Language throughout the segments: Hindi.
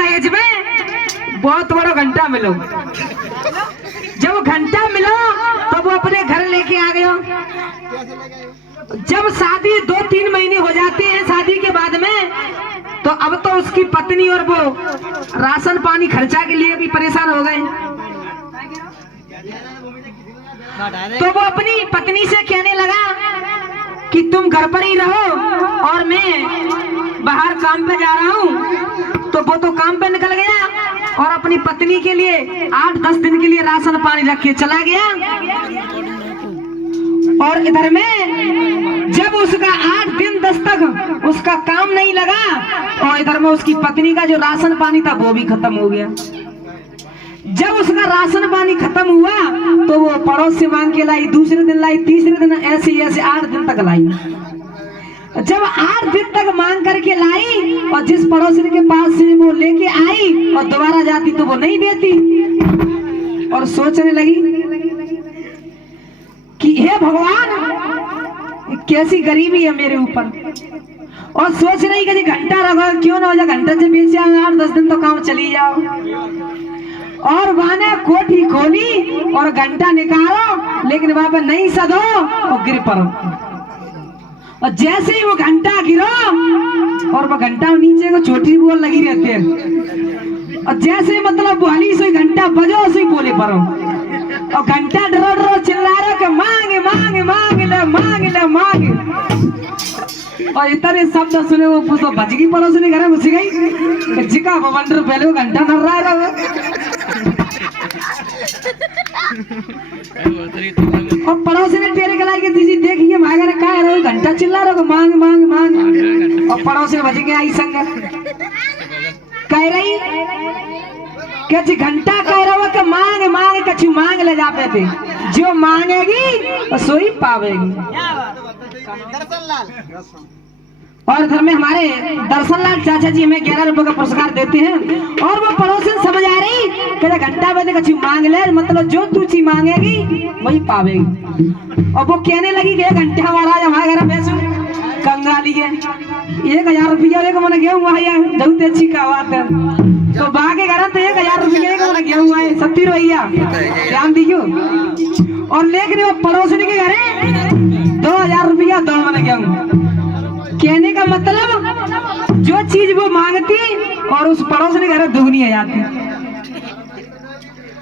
था एज में बहुत बड़ा घंटा मिलो। जब घंटा मिला तो वो अपने घर लेके आ गया। जब शादी 2-3 महीने हो जाते हैं शादी के बाद में, तो अब तो उसकी पत्नी और वो राशन पानी खर्चा के लिए भी परेशान हो गए। तो वो अपनी पत्नी से कहने लगा कि तुम घर पर ही रहो और मैं बाहर काम पे जा रहा हूँ। तो वो तो काम पे निकल गया और अपनी पत्नी के लिए 8-10 दिन के लिए राशन पानी रख के चला गया। और इधर में जब उसका 8 दिन 10 तक उसका काम नहीं लगा, और इधर में उसकी पत्नी का जो राशन पानी था वो भी खत्म हो गया। जब उसका राशन पानी खत्म हुआ तो वो पड़ोस से मांग के लाई, दूसरे दिन लाई, तीसरे दिन, ऐसे 8 दिन तक लाई। जब 8 दिन तक मांग करके लाई और जिस पड़ोसी के पास से वो लेके आई और दोबारा जाती तो वो नहीं देती, और सोचने लगी कि हे भगवान कैसी गरीबी है मेरे ऊपर। और सोच रही कि घंटा रखो, क्यों ना हो जाए घंटा से बेच 8-10 दिन तो काम चली जाओ। और वहां ने कोठी खोली और घंटा निकालो, लेकिन वहां पर नहीं सदो और गिर पड़ो। और जैसे ही वो घंटा गिरो और वो घंटा नीचे को छोटी बोल लगी रहती है, और जैसे मतलब बोली सोई घंटा बजो सोई बोले पड़ो, और घंटा डरो डरो चिल्ला रहा कि मांगे मांगे मांग ले मांग ले मांग। और इतने शब्द सुने वो बच गई पड़ोस ने घर घुस गई। जिका बवंडर पहले वो घंटा नर रहा है। और पड़ोसी ने टेरे गलाई के दीदी देखिए मांगे का है, घंटा चिल्ला रहा मांग मांग मांग। और पड़ोसी ने बच गया आई संग कह रही कि घंटा कह रहा कि मांग मांग कछु मांग ले जाते थे, जो मांगेगी सोई पावेगी। और घर में हमारे दर्शन लाल चाचा जी हमें 11 रुपए का पुरस्कार देते हैं। और वो पड़ोसी समझ आ रही कि घंटा बजे कछु मांग ले, मतलब जो तू चीज मांगेगी वही पावेगी। और वो कहने लगी कि घंटा वाला हमारे घर में कंगाली है 1000 रुपया एक मन गेहूँ आया, बहुत अच्छी का बात है। तो बा के घर तो 1000 रुपया एक मन गेहूँ आए 70 रुपया, ध्यान दीजिए। और लेकिन वो पड़ोसी के घर 2000 रुपया 2 मन गेहूँ। कहने का मतलब जो चीज वो मांगती और उस पड़ोसी के घर दुगनी आ जाती।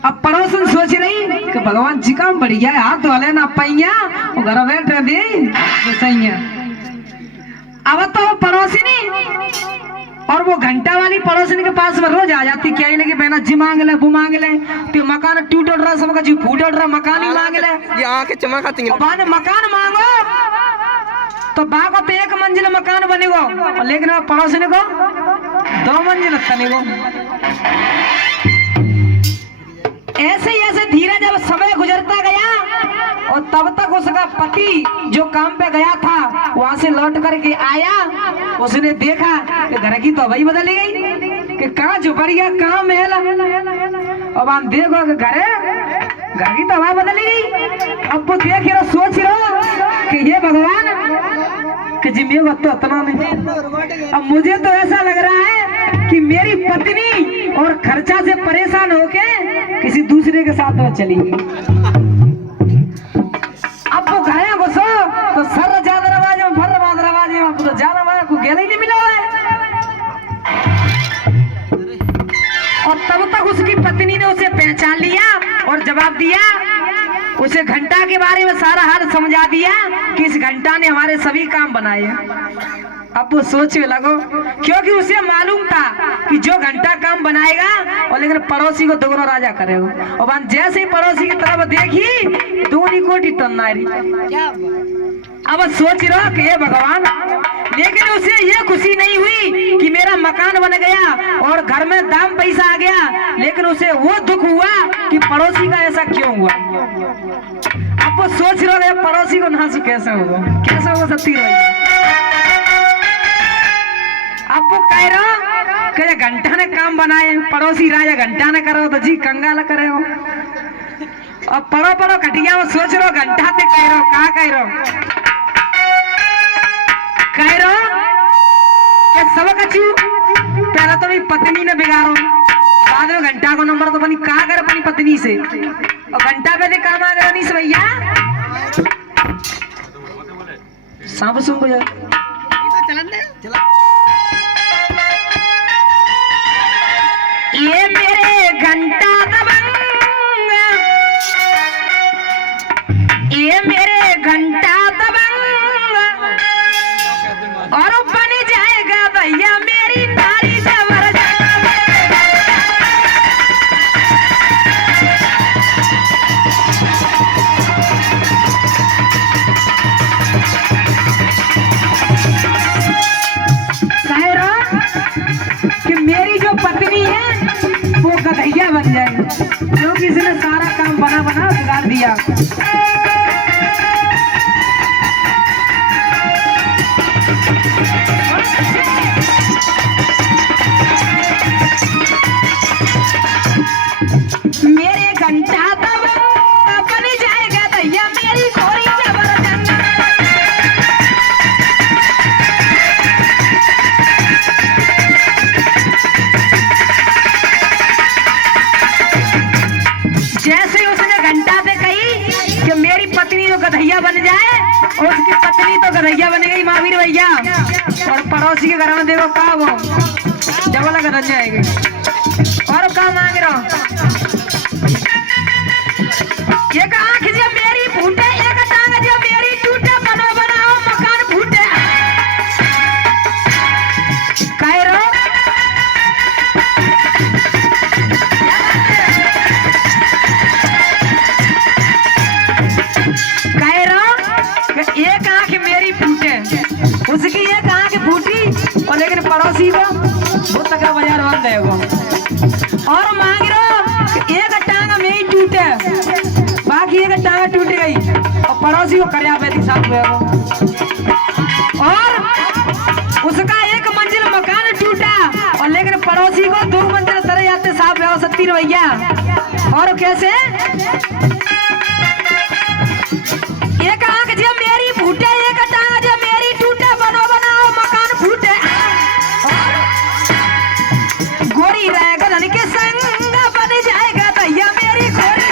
अब पड़ोसन सोच रही कि भगवान जी का बढ़िया है, हाथ धोले ना पैया वो घर बैठ रहे दे तो सही है। अब तो पड़ोसी नहीं, और वो घंटा वाली पड़ोसी के पास में रोज आ जाती, क्या लगे बहना जी मांग ले वो मांग ले, तो मकान टूट रहा सबका जी फूट रहा, मकान ही मांग ले, आंखें चमक आती है। मकान मांगो तो बागो पे 1 मंजिल मकान बनेगो, लेकिन पड़ोसी को 2 मंजिल बनेगो। ऐसे ही ऐसे धीरे जब समय गुजरता गया और तब तक उसका पति जो काम पे गया था वहां से लौट करके आया। उसने देखा कि घर की तो हवाई बदल गई, कि कहाँ झुपड़िया कहाँ महल। अब आप देखो कि घर की तो हवा बदल गई। अब वो देख रहा सोच रहा कि ये भगवान कि जी मेरे तो इतना नहीं। अब मुझे तो ऐसा लग रहा है कि मेरी पत्नी और खर्चा से परेशान होके किसी दूसरे के साथ में चली गई। अब वो गया घुसो तो सर जा दरवाजे में फर दरवाजे में तो जा रहा को गेला ही नहीं मिला है। और तब तक उसकी पत्नी ने उसे पहचान लिया और जवाब दिया, उसे घंटा के बारे में सारा हाल समझा दिया कि इस घंटा ने हमारे सभी काम बनाए। अब वो सोचने लगो, क्योंकि उसे मालूम था कि जो घंटा काम बनाएगा और लेकिन पड़ोसी को दोगुना राजा करेगा। और जैसे ही पड़ोसी की तरफ देखी दोनी कोठी तन्नारी। अब सोच रहा कि ये भगवान, लेकिन उसे ये खुशी नहीं हुई कि मेरा मकान बन गया और घर में दाम पैसा आ गया, लेकिन उसे वो दुख हुआ कि पड़ोसी का ऐसा क्यों हुआ। अब वो सोच रहा है पड़ोसी को नासु कैसे होगा, कैसे होगा सत्ती रहेगा। अब वो कह रहा कि घंटा ने काम बनाए, पड़ोसी राजा घंटा ने करो तो जी कंगाल करे हो। अब पड़ो पड़ो घटिया वो सोच रहा घंटा पे कह रहा कहा कह रहा सब कछु पहले तो मेरी पत्नी ने बिगाड़ो, बाद में घंटा को नंबर तो अपनी कहा कर अपनी पत्नी से, और घंटा पे दे काम आ गया नहीं से भैया सांप सुन को ये मेरे घंटा दबंग, ये मेरे घंटा दबंग, और बन जाएगा भैया मेरी नारी जबरदस्त। कि मेरी जो पत्नी है वो गधैया बन जाए, क्योंकि इसने सारा काम बना बना बिगाड़ दिया। मेरे घंटा तब बन जाएगा भैया मेरी घोड़ी जबरदस्त। जैसे उसने घंटा पे कही कि मेरी पत्नी तो गधैया बन जाए, और उसकी पत्नी तो गधैया बन गई महावीर भैया, और पड़ोसी के घर में देखो का वो डबल गधन जाएगी। और का मांग रहा एक आंख जो मेरी फूटे, एक टांग जो मेरी टूटे, बनो बनाओ मकान फूटे। कह रो एक आंख मेरी फूटे, उसकी एक आंख फूटी, और लेकिन पड़ोसी को वो तक बाजार बंद है वो। और मांग रहा एक टांग मेरी टूटे, बाकी एक टांग टूट गई, और पड़ोसी को करया पे साथ में। और उसका एक मंजिल मकान टूटा, और लेकिन पड़ोसी को 2 मंजिल तरह जाते साफ है 70 भैया। और कैसे एक आंख जो मेरी फूटे, एक टांग जो मेरी टूटे, बनो बनाओ मकान फूटे। गोरी रहेगा धन के संग, बन जाएगा भैया मेरी घोड़ी